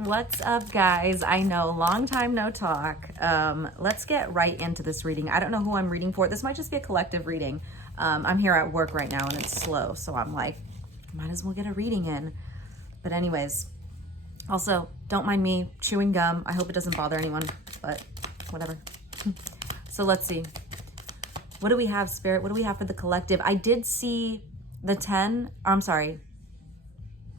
What's up, guys? I know, long time no talk. Let's get right into this reading. I don't know who I'm reading for. This might just be a collective reading. I'm here at work right now and it's slow, so I'm like, might as well get a reading in. But anyways, also, don't mind me chewing gum. I hope it doesn't bother anyone, but whatever. So let's see. What do we have, Spirit? What do we have for the collective? I did see the 10, or I'm sorry,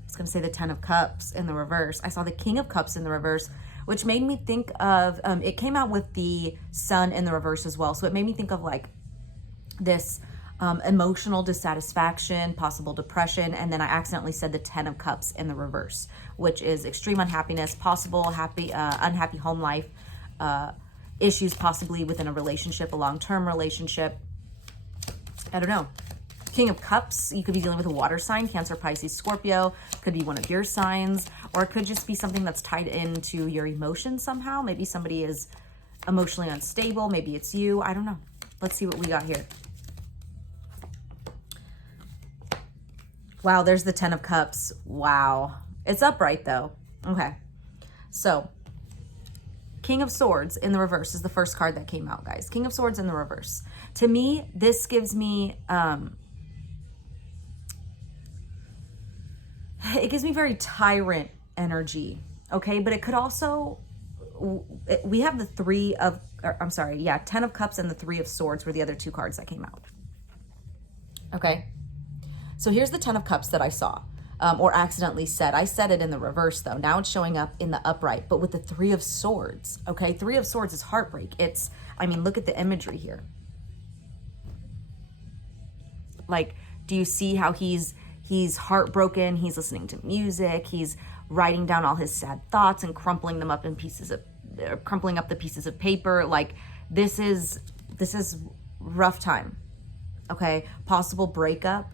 I was going to say the 10 of Cups in the reverse. I saw the King of Cups in the reverse, which made me think of, it came out with the Sun in the reverse as well. So it made me think of like this emotional dissatisfaction, possible depression. And then I accidentally said the 10 of Cups in the reverse, which is extreme unhappiness, possible unhappy home life, issues possibly within a relationship, a long-term relationship. I don't know. King of Cups, you could be dealing with a water sign, Cancer, Pisces, Scorpio, could be one of your signs, or it could just be something that's tied into your emotions somehow. Maybe somebody is emotionally unstable. Maybe it's you. I don't know. Let's see what we got here. Wow, there's the 10 of Cups. Wow. It's upright though. Okay. So, King of Swords in the reverse is the first card that came out, guys. King of Swords in the reverse. To me, this gives me... it gives me very tyrant energy, okay? But it could also, we have the 10 of Cups and the 3 of Swords were the other two cards that came out, okay? So here's the 10 of Cups that I saw, or accidentally said. I said it in the reverse though. Now it's showing up in the upright, but with the 3 of Swords, okay? 3 of Swords is heartbreak. It's, I mean, look at the imagery here. Like, do you see how he's heartbroken, he's listening to music, he's writing down all his sad thoughts and crumpling them up in crumpling up the pieces of paper. Like, this is rough time, okay? Possible breakup.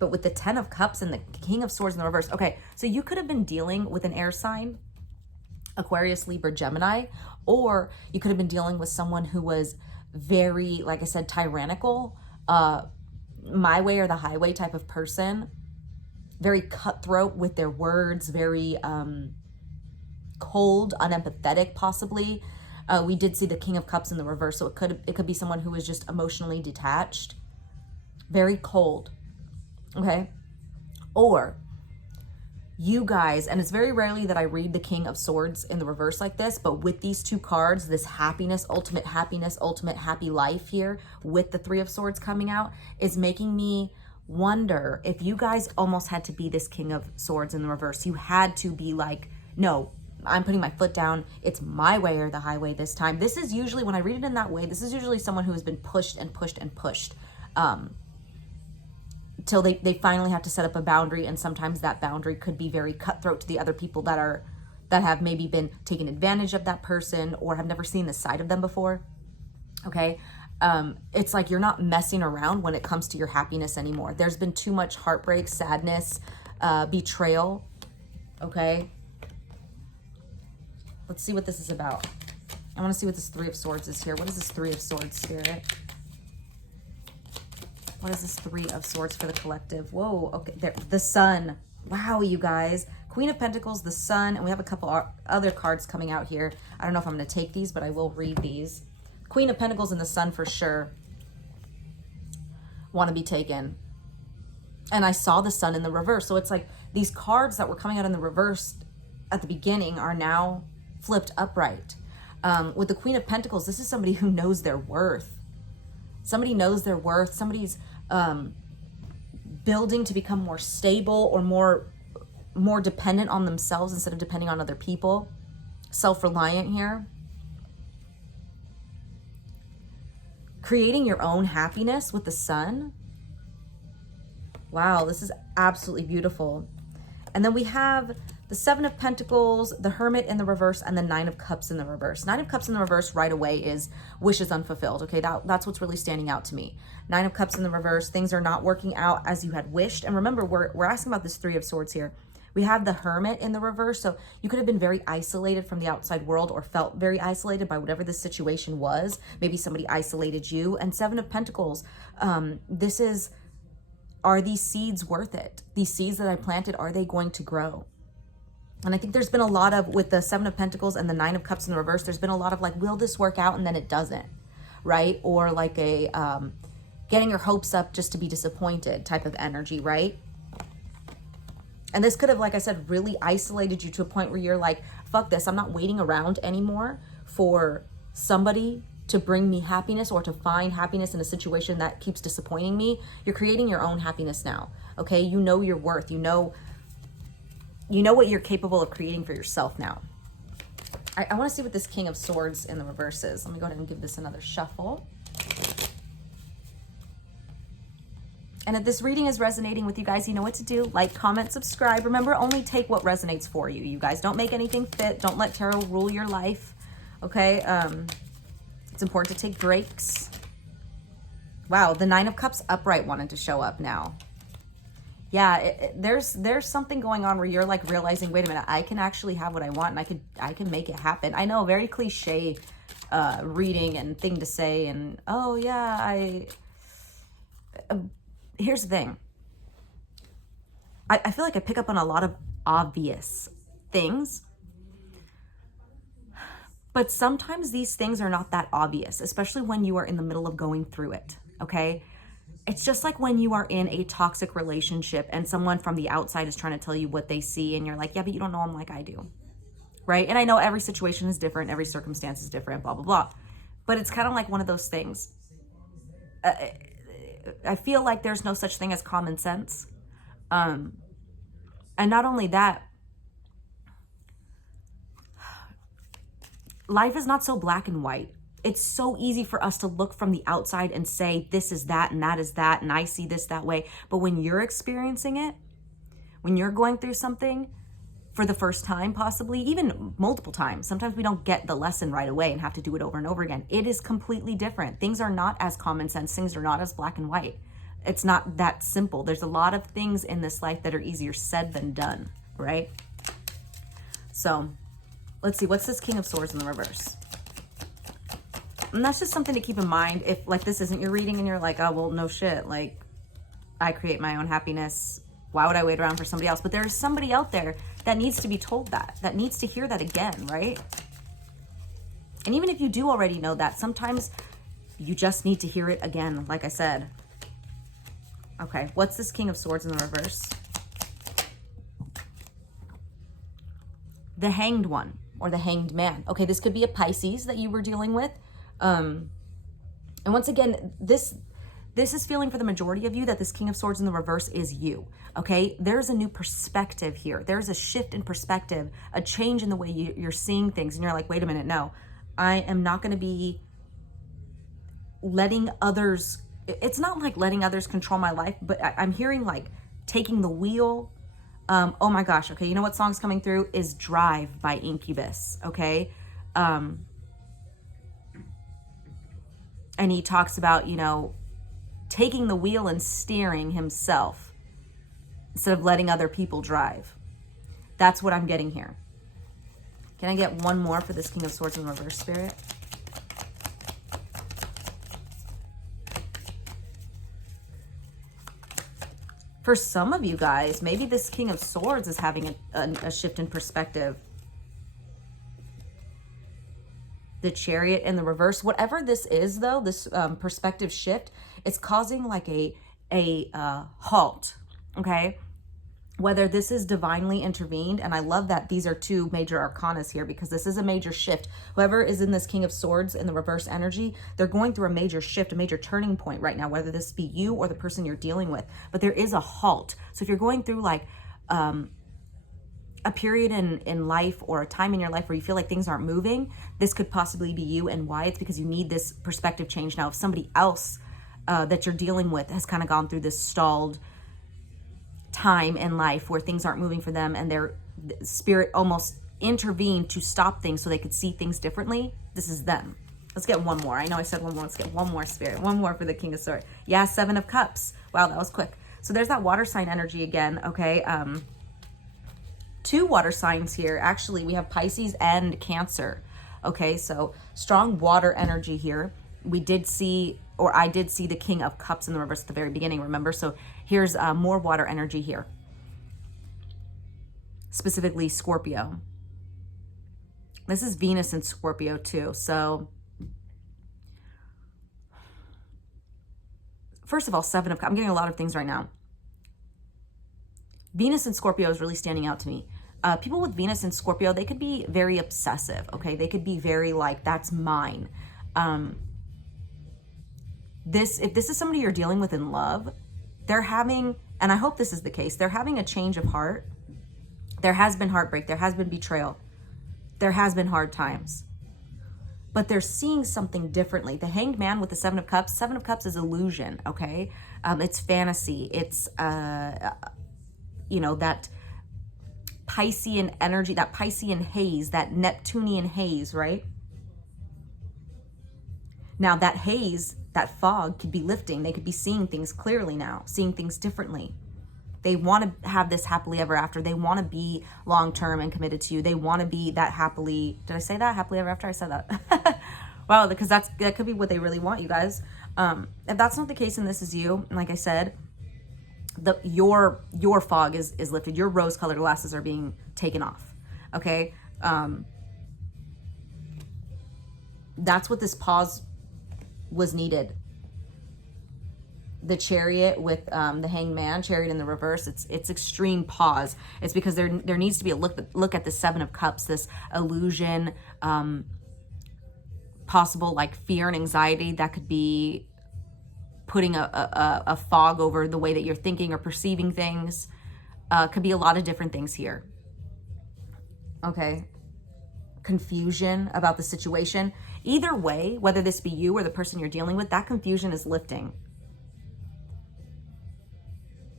But with the 10 of Cups and the King of Swords in the reverse, okay, so you could have been dealing with an air sign, Aquarius, Libra, Gemini, or you could have been dealing with someone who was very, like I said, tyrannical, my way or the highway type of person, very cutthroat with their words, very cold, unempathetic possibly. We did see the King of Cups in the reverse, so it could be someone who was just emotionally detached, very cold, okay? Or you guys, and it's very rarely that I read the King of Swords in the reverse like this, but with these two cards, this happiness, ultimate happy life here with the 3 of Swords coming out is making me wonder if you guys almost had to be this King of Swords in the reverse. You had to be like, no, I'm putting my foot down. It's my way or the highway this time. This is usually, when I read it in that way, this is usually someone who has been pushed and pushed and pushed. Till they finally have to set up a boundary, and sometimes that boundary could be very cutthroat to the other people that have maybe been taking advantage of that person or have never seen the side of them before, okay? It's like you're not messing around when it comes to your happiness anymore. There's been too much heartbreak, sadness, betrayal, okay? Let's see what this is about. I want to see what this 3 of Swords is here. What is this 3 of Swords, Spirit? What is this 3 of Swords for the collective? Whoa, okay, there, the Sun. Wow, you guys. Queen of Pentacles, the Sun, and we have a couple other cards coming out here. I don't know if I'm going to take these, but I will read these. Queen of Pentacles and the Sun for sure want to be taken. And I saw the Sun in the reverse. So it's like these cards that were coming out in the reverse at the beginning are now flipped upright. With the Queen of Pentacles, this is somebody who knows their worth. Somebody knows their worth. Somebody's building to become more stable or more dependent on themselves instead of depending on other people. Self-reliant here. Creating your own happiness with the Sun. Wow, this is absolutely beautiful. And then we have the 7 of Pentacles, the Hermit in the reverse, and the 9 of Cups in the reverse. 9 of Cups in the reverse right away is wishes unfulfilled. Okay, that's what's really standing out to me. 9 of Cups in the reverse, things are not working out as you had wished. And remember, we're asking about this 3 of Swords here. We have the Hermit in the reverse, so you could have been very isolated from the outside world or felt very isolated by whatever the situation was. Maybe somebody isolated you. And 7 of Pentacles, this is Are these seeds worth it? These seeds that I planted, are they going to grow? And I think there's been a lot of, with the Seven of Pentacles and the Nine of Cups in the reverse, there's been a lot of like, will this work out? And then it doesn't, right? Or like a getting your hopes up just to be disappointed type of energy, right? And this could have, like I said, really isolated you to a point where you're like, fuck this, I'm not waiting around anymore for somebody to bring me happiness or to find happiness in a situation that keeps disappointing me. You're creating your own happiness now, okay? You know your worth. You know what you're capable of creating for yourself now. I want to see what this King of Swords in the reverse is. Let me go ahead and give this another shuffle. And if this reading is resonating with you guys, you know what to do. Like, comment, subscribe. Remember, only take what resonates for you. You guys, don't make anything fit. Don't let tarot rule your life, okay? It's important to take breaks. Wow, the Nine of Cups upright wanted to show up now. Yeah, there's something going on where you're like realizing, wait a minute, I can actually have what I want, and I can make it happen. I know, very cliche reading and thing to say, and oh yeah, here's the thing. I feel like I pick up on a lot of obvious things, but sometimes these things are not that obvious, especially when you are in the middle of going through it, okay? It's just like when you are in a toxic relationship and someone from the outside is trying to tell you what they see, and you're like, yeah, but you don't know them like I do, right? And I know every situation is different, every circumstance is different, blah, blah, blah. But it's kind of like one of those things. I feel like there's no such thing as common sense. And not only that, life is not so black and white. It's so easy for us to look from the outside and say, this is that, and that is that, and I see this that way. But when you're experiencing it, when you're going through something for the first time, possibly even multiple times, sometimes we don't get the lesson right away and have to do it over and over again. It is completely different. Things are not as common sense. Things are not as black and white. It's not that simple. There's a lot of things in this life that are easier said than done, right? So let's see, what's this King of Swords in the reverse? And that's just something to keep in mind if like this isn't your reading and you're like, oh, well, no shit. Like, I create my own happiness. Why would I wait around for somebody else? But there's somebody out there that needs to be told that needs to hear that again, right? And even if you do already know that, sometimes you just need to hear it again, like I said. Okay, what's this King of Swords in the reverse? The Hanged One, or the Hanged Man. Okay, this could be a Pisces that you were dealing with. And once again, this is feeling for the majority of you that this King of Swords in the reverse is you, okay? There's a new perspective here. There's a shift in perspective, a change in the way you're seeing things. And you're like, wait a minute, no, I am not going to be letting others, it's not like letting others control my life, but I'm hearing like taking the wheel. Oh my gosh, okay, you know what song's coming through is Drive by Incubus, okay? And he talks about, you know, taking the wheel and steering himself instead of letting other people drive. That's what I'm getting here. Can I get one more for this King of Swords in reverse, Spirit? For some of you guys, maybe this King of Swords is having a shift in perspective. The Chariot in the reverse, whatever this is though, this perspective shift, it's causing like a halt, okay? Whether this is divinely intervened, and I love that these are two major arcanas here because this is a major shift. Whoever is in this King of Swords in the reverse energy, they're going through a major shift, a major turning point right now, whether this be you or the person you're dealing with. But there is a halt. So if you're going through like a period in life or a time in your life where you feel like things aren't moving, this could possibly be you. And why? It's because you need this perspective change now. If somebody else that you're dealing with has kind of gone through this stalled time in life where things aren't moving for them and their spirit almost intervened to stop things so they could see things differently, this is them. Let's get one more. I know I said one more. Let's get one more, Spirit. One more for the King of Swords. Yeah, Seven of Cups. Wow, that was quick. So there's that water sign energy again, okay? Two water signs here. Actually, we have Pisces and Cancer. Okay, so strong water energy here. we did see, or I did see the King of Cups in the reverse at the very beginning, remember? So here's more water energy here, specifically Scorpio. This is Venus in Scorpio too. So first of all, Seven of Cups. I'm getting a lot of things right now. Venus in Scorpio is really standing out to me. People with Venus in Scorpio, they could be very obsessive, okay? They could be very like, that's mine. If this is somebody you're dealing with in love, they're having, and I hope this is the case, they're having a change of heart. There has been heartbreak. There has been betrayal. There has been hard times. But they're seeing something differently. The Hanged Man with the Seven of Cups. Seven of Cups is illusion, okay? It's fantasy. It's, you know, that Piscean energy, that Piscean haze, that Neptunian haze, right? Now that haze, that fog could be lifting. They could be seeing things clearly now, seeing things differently. They want to have this happily ever after. They want to be long-term and committed to you. They want to be that happily, did I say that? Happily ever after? I said that. Wow, because that could be what they really want, you guys. If that's not the case and this is you, like I said, your fog is lifted. Your rose-colored glasses are being taken off, okay? That's what this pause was needed. The Chariot with the Hanged Man, Chariot in the reverse, it's extreme pause. It's because there needs to be a look at the Seven of Cups, this illusion, possible like fear and anxiety that could be putting a fog over the way that you're thinking or perceiving things. Could be a lot of different things here. Okay. Confusion about the situation. Either way, whether this be you or the person you're dealing with, that confusion is lifting.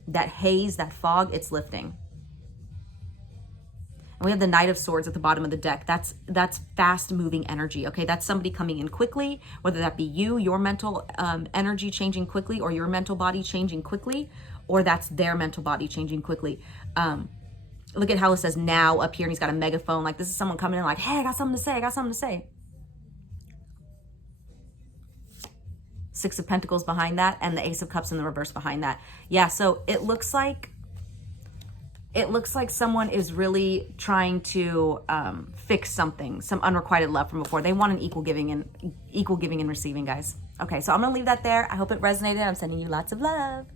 That haze, that fog, it's lifting. And we have the Knight of Swords at the bottom of the deck. That's fast moving energy, okay? That's somebody coming in quickly, whether that be you, your mental energy changing quickly, or your mental body changing quickly, or that's their mental body changing quickly. Look at how it says now up here, and he's got a megaphone. Like, this is someone coming in like, hey, I got something to say. I got something to say. Six of Pentacles behind that, and the Ace of Cups in the reverse behind that. Yeah, so it looks like someone is really trying to fix something, some unrequited love from before. They want an equal giving and receiving, guys. Okay, so I'm gonna leave that there. I hope it resonated. I'm sending you lots of love.